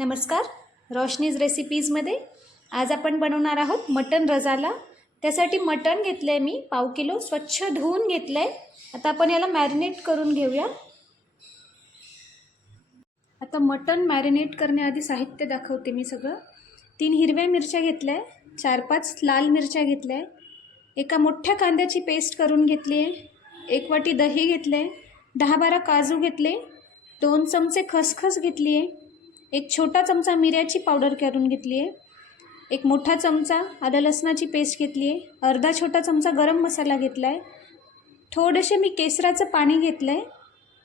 नमस्कार, रोशनीज रेसिपीजमध्ये आज आपण बनवणार आहोत मटन रसाला। त्यासाठी मटन घेतले मी पाव किलो, स्वच्छ धुवून घेतले। आता आपण याला मॅरिनेट करून घेऊया। आता मटन मॅरिनेट करण्याआधी साहित्य दाखवते मी सगळं। 3 हिरव्या मिरच्या घेतल्या, 4-5 लाल मिरच्या घेतल्या, एका मोठ्या कांद्याची पेस्ट करून घेतली आहे, 1 वाटी दही घेतले, 10-12 काजू घेतले, 2 चमचे खसखस घेतली आहे, 1 छोटा चमचा मिऱ्याची पावडर करून घेतली आहे, 1 मोठा चमचा आलं लसणाची पेस्ट घेतली आहे, अर्धा छोटा चमचा गरम मसाला घेतला आहे, थोडेसे मी केसराचं पाणी घेतलं आहे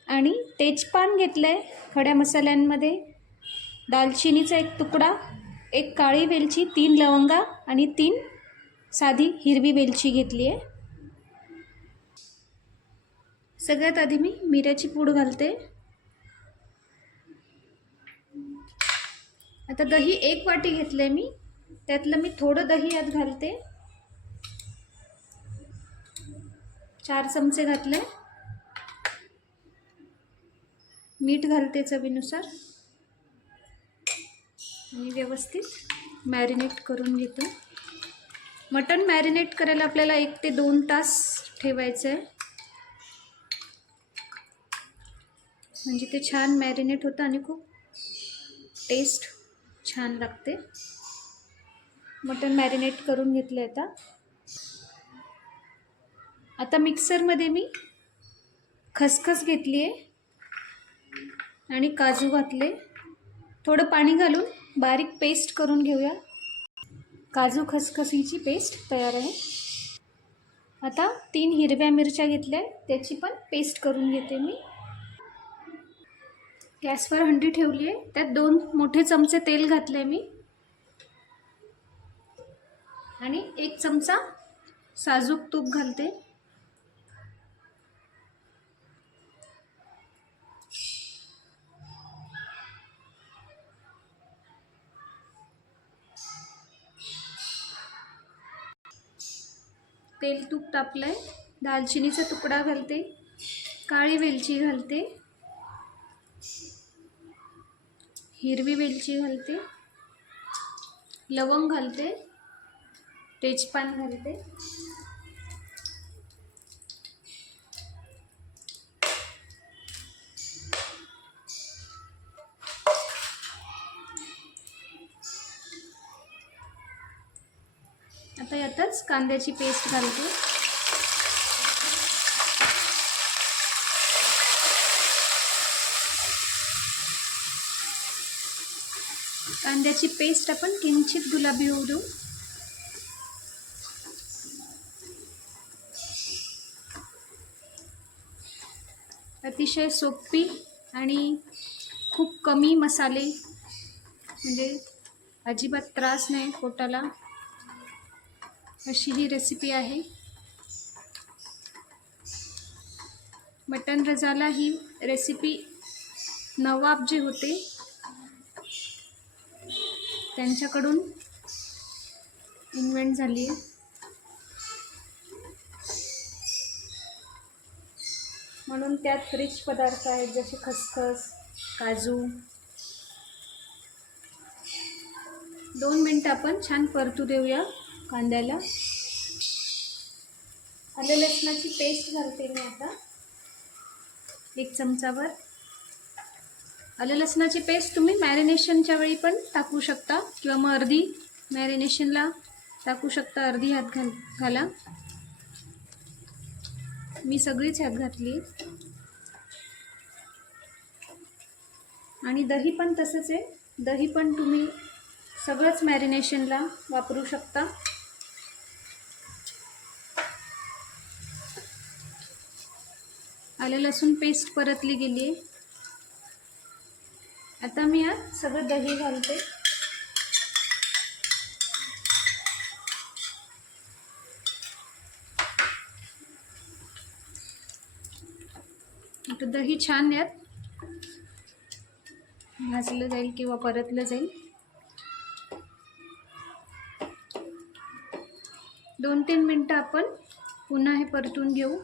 आणि तेजपान घेतलं आहे खड्या मसाल्यांमध्ये, दालचिनीचा 1 तुकडा, 1 काळी वेलची, 3 लवंगा आणि 3 साधी हिरवी वेलची घेतली आहे। सगळ्यात आधी मी मिऱ्याची पूड घालते। आता दही 1 वाटी घेतले मी, त्यातलं मी थोडं दही यात घालते, 4 चमचे घातले, मीठ घालते चवीनुसार आणि व्यवस्थित मॅरिनेट करून घेते। मटन मॅरिनेट करायला आपल्याला 1 ते 2 तास ठेवायचं आहे, म्हणजे ते छान मॅरिनेट होतं आणि खूप टेस्ट छान लागते। मटन मॅरिनेट करून घेतले। आता मिक्सरमध्ये मी खसखस घेतली आहे आणि काजू घातले, थोडं पाणी घालून बारीक पेस्ट करून घेऊया। काजू खसखसीची पेस्ट तयार आहे। आता 3 हिरव्या मिरच्या घेतल्या, त्याची पण पेस्ट करून घेते मी। गॅसवर हंडी ठेवली आहे, त्यात 2 मोठे चमचे तेल घातले मी आणि 1 चमचा साजूक तूप घालते। तेल तूप तापलंय, दालचिनीचा तुकडा घालते, काळी वेलची घालते, हिरवी वेलची घालते, लवंग घालते, तेजपान घालते, आता यातच कांद्याची पेस्ट घालते, कांद्याची पेस्ट आपण किंचित गुलाबी होऊ देऊ। अतिशय सोपी आणि खूप कमी मसाले, म्हणजे अजिबात त्रास नाही पोटाला, अशी ही रेसिपी आहे। मटन रसाला ही रेसिपी नवाब जे होते त्यांच्याकडून इन्व्हेंट झाली आहे, म्हणून त्यात रिच पदार्थ आहेत जसे खसखस, काजू। 2 मिनिटं आपण छान परतू देऊया कांद्याला। आलं लसणाची पेस्ट घालते मी आता 1 चमचावर। आलं लसणाची पेस्ट तुम्ही मॅरिनेशनच्या वेळी पण टाकू शकता किंवा मग अर्धी मॅरिनेशनला टाकू शकता, अर्धी ह्यात घाला। मी सगळीच ह्यात घातली आणि दही पण तसंच आहे, दही पण तुम्ही सगळंच मॅरिनेशनला वापरू शकता। आलं लसूण पेस्ट परतली गेली आहे, आता मी यात सगळं दही घालते। आता दही छान यात भाजलं जाईल किंवा परतलं जाईल। 2-3 मिनिटं आपण पुन्हा हे परतून घेऊ।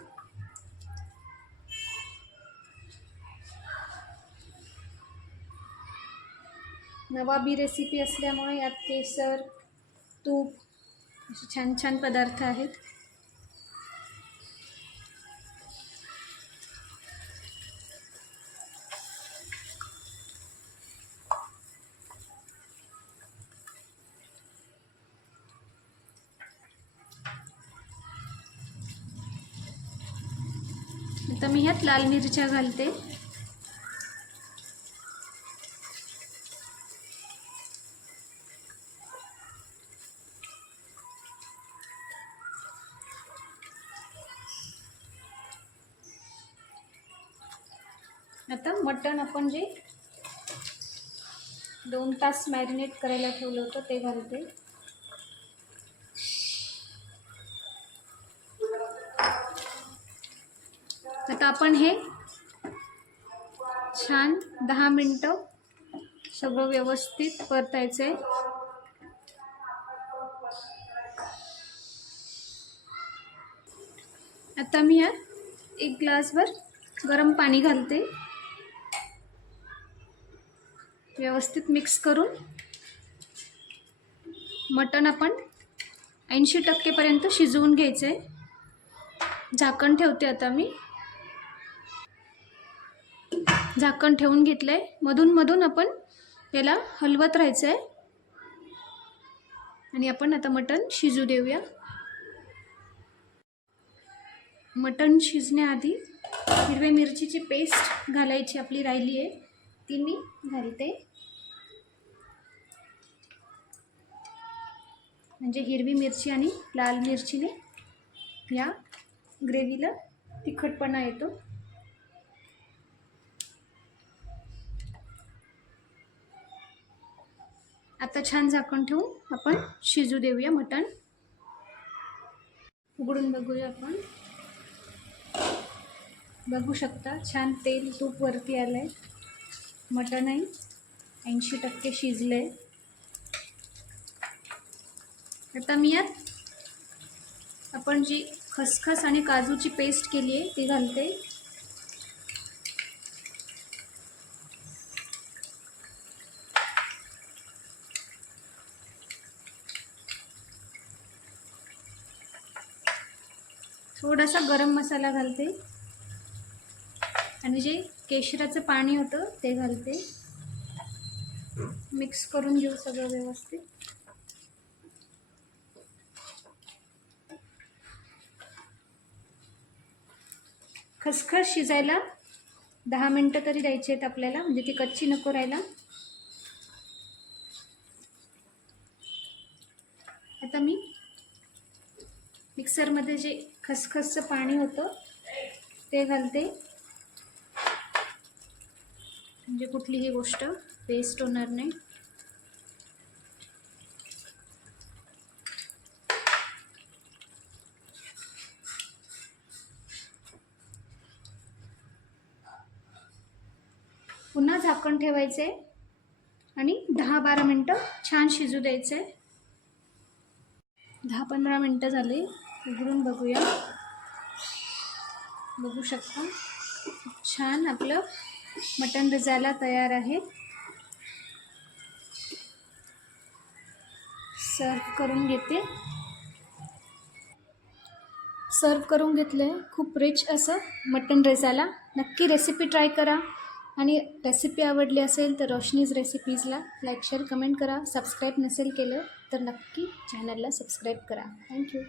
नवाबी रेसिपी असल्यामुळे यात केसर, तूप असे छान छान पदार्थ आहेत. आता मी ह्यात लाल मिरच्या घालते. आता मटण आपण जे 2 तास मॅरिनेट करायला ठेवलं होतं ते घालते. आता आपण हे छान 10 मिनटं सगळं व्यवस्थित परतायचं आहे. आता मी यात 1 ग्लासभर गरम पाणी घालते. व्यवस्थित मिक्स करून मटण आपण 80% पर्यंत शिजवून घ्यायचं आहे. झाकण ठेवते. आता मी झाकण ठेवून घेतलं आहे. मधून मधून आपण याला हलवत राहायचं आहे आणि आपण आता मटण शिजू देऊया. मटण शिजण्याआधी हिरव्या मिरचीची पेस्ट घालायची आपली राहिली आहे ती मी घालते. म्हणजे हिरवी मिरची आणि लाल मिरचीने या ग्रेव्हीला तिखटपणा येतो. आता छान झाकण ठेवून आपण शिजू देऊया मटण. उघडून बघूया आपण. बघू शकता छान तेल तूप वरती आलंय. मटणही 80% शिजलंय. आता मी यात आपण जी खसखस आणि काजूची पेस्ट केली आहे ती घालते. थोडासा गरम मसाला घालते आणि जे केशराचं पाणी होतं ते घालते. मिक्स करून घेऊ सगळं व्यवस्थित. खसखस शिजायला 10 मिनटं तरी द्यायची आहेत आपल्याला, म्हणजे ती कच्ची नको राहायला. आता मी मिक्सरमध्ये जे खसखसचं पाणी होतं ते घालते. म्हणजे कुठलीही गोष्ट वेस्ट होणार नाही. पुन्हा झाकण ठेवायचे आणि 10-12 मिनटं छान शिजू द्यायचे. 10-15 मिनटं झाले. उघडून बघूया. बघू शकता छान आपलं मटण रिझायला तयार आहे. सर्व करून घेते. सर्व करून घेतलं आहे. खूप रिच असं मटण रिझायला. नक्की रेसिपी ट्राय करा आणि रेसिपी आवडली असेल तर रोशनीज रेसिपीजला लाईक शेअर कमेंट करा. सबस्क्राईब नसेल केलं तर नक्की चॅनलला सबस्क्राईब करा. थँक्यू.